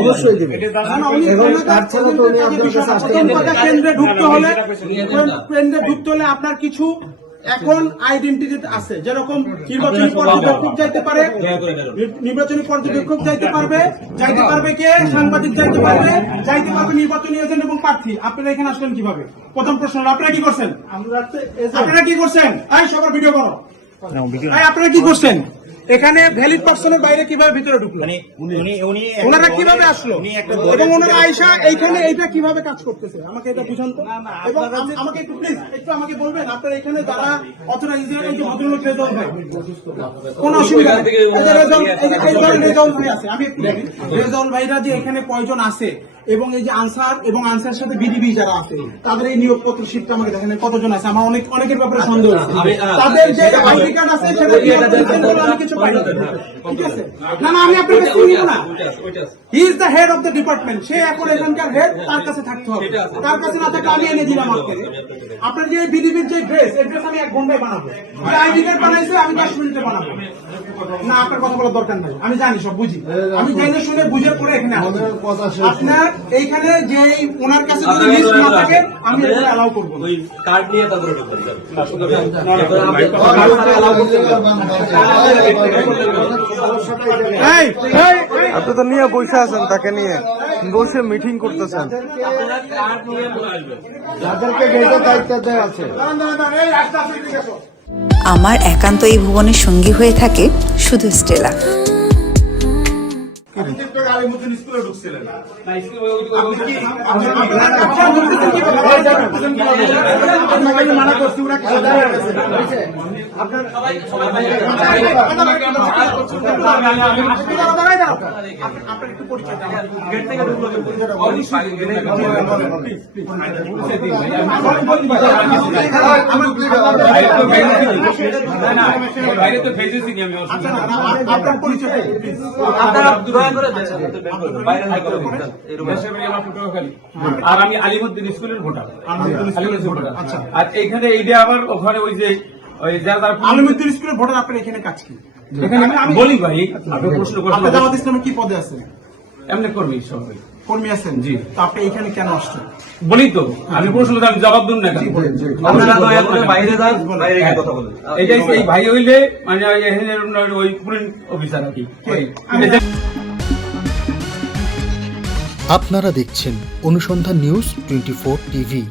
অবশ্যই দেবে। কেন্দ্রে ঢুকতে হলে আপনার কিছু এখন আইডেন্টিটি আছে, যেরকম নির্বাচনী পর্যবেক্ষক যাইতে পারে, নির্বাচনী পর্যবেক্ষক যাইতে পারবে কে, সাংবাদিক যাইতে পারবে নির্বাচনী এজেন্ট এবং প্রার্থী। আপনারা এখানে আসলেন কিভাবে? প্রথম প্রশ্ন, আপনারা কি করছেন? সবার ভিডিও করো। আপনারা কি করছেন এখানে? ভ্যালিড পার্সনের বাইরে কিভাবে ভিতরে ঢুকলো? ওনারা কিভাবে আসলো এবং ওনারা আয়সা এইখানে এইটা কিভাবে কাজ করতেছে আমাকে এটা বুঝান তো। এবং আমাকে একটু প্লিজ আমাকে বলবেন আপনারা এখানে যারা অথরাইজ ভদ্রলোক রেজাউল ভাই, কোন অসুবিধা নেই। রেজাউল ভাই আছে, আমি একটু রেজাউল ভাইরা যে এখানে কয়জন আছে এবং এই যে আনসার এবং আনসার সাথে বিডিবি যারা আছে তাদের এই নিয়োগপত্র শীটটা আমাকে দেখেন কতজন আছে। আমার অনেকের ব্যাপারে সন্দেহ আছে। তাদের যে আইডি কার্ড আছে সেটা আমি কিছু পাই না। ঠিক আছে, না আমি আপনাকে চিনি না। He is the head of the department. সে এখন এখানকার হেড, তার কাছে থাকতে হবে। তার কাছে না থাকলে আমি এনে দিলাম আপনাকে। আপনার যে বিডিবির যে ড্রেস, এই ড্রেস আমি 1 ঘন্টায় বানাবো। আইডি কার্ড বানাইছে আমি 10 মিনিটে বানাবো। না আপনার কথা বলার দরকার নাই, আমি জানি, সব বুঝি। আমি জেনে শুনে বুঝে পড়ে এখানে আপনার এইখানে যে ওনার কাছে যদি লিস্ট না থাকে আমি এটা অ্যালাউ করব না। কার্ড নিয়ে তাদের আপনি তো নিয়ে বসে আছেন, তাকে নিয়ে বসে মিটিং করতেছেন। আমার একান্ত এই ভুবনের সঙ্গী হয়ে থাকে শুধু স্টেলা। আর আমি আলিমুদ্দিন স্কুলের ভোটার। আর এখানে এইটা আবার ওখানে ওই যে আলিমুদ্দিন স্কুলের ভোটার, আপনার এখানে কাজ কি? এখানে আমি বলি ভাই, আপনি প্রশ্ন করছেন জামাত ইসলামে কি পদে আছেন? এমনি কর্মী সবাই কর্মী আছেন। জি, তো আপনি এখানে কেন আসছেন? বলি তো, আমি প্রশ্ন আমি জবাব দিন না। এটা এই ভাই হইলে মানে ওই পুলিশ অফিসার আর কি। আপনারা দেখছেন অনুসন্ধান নিউজ 24 টিভি।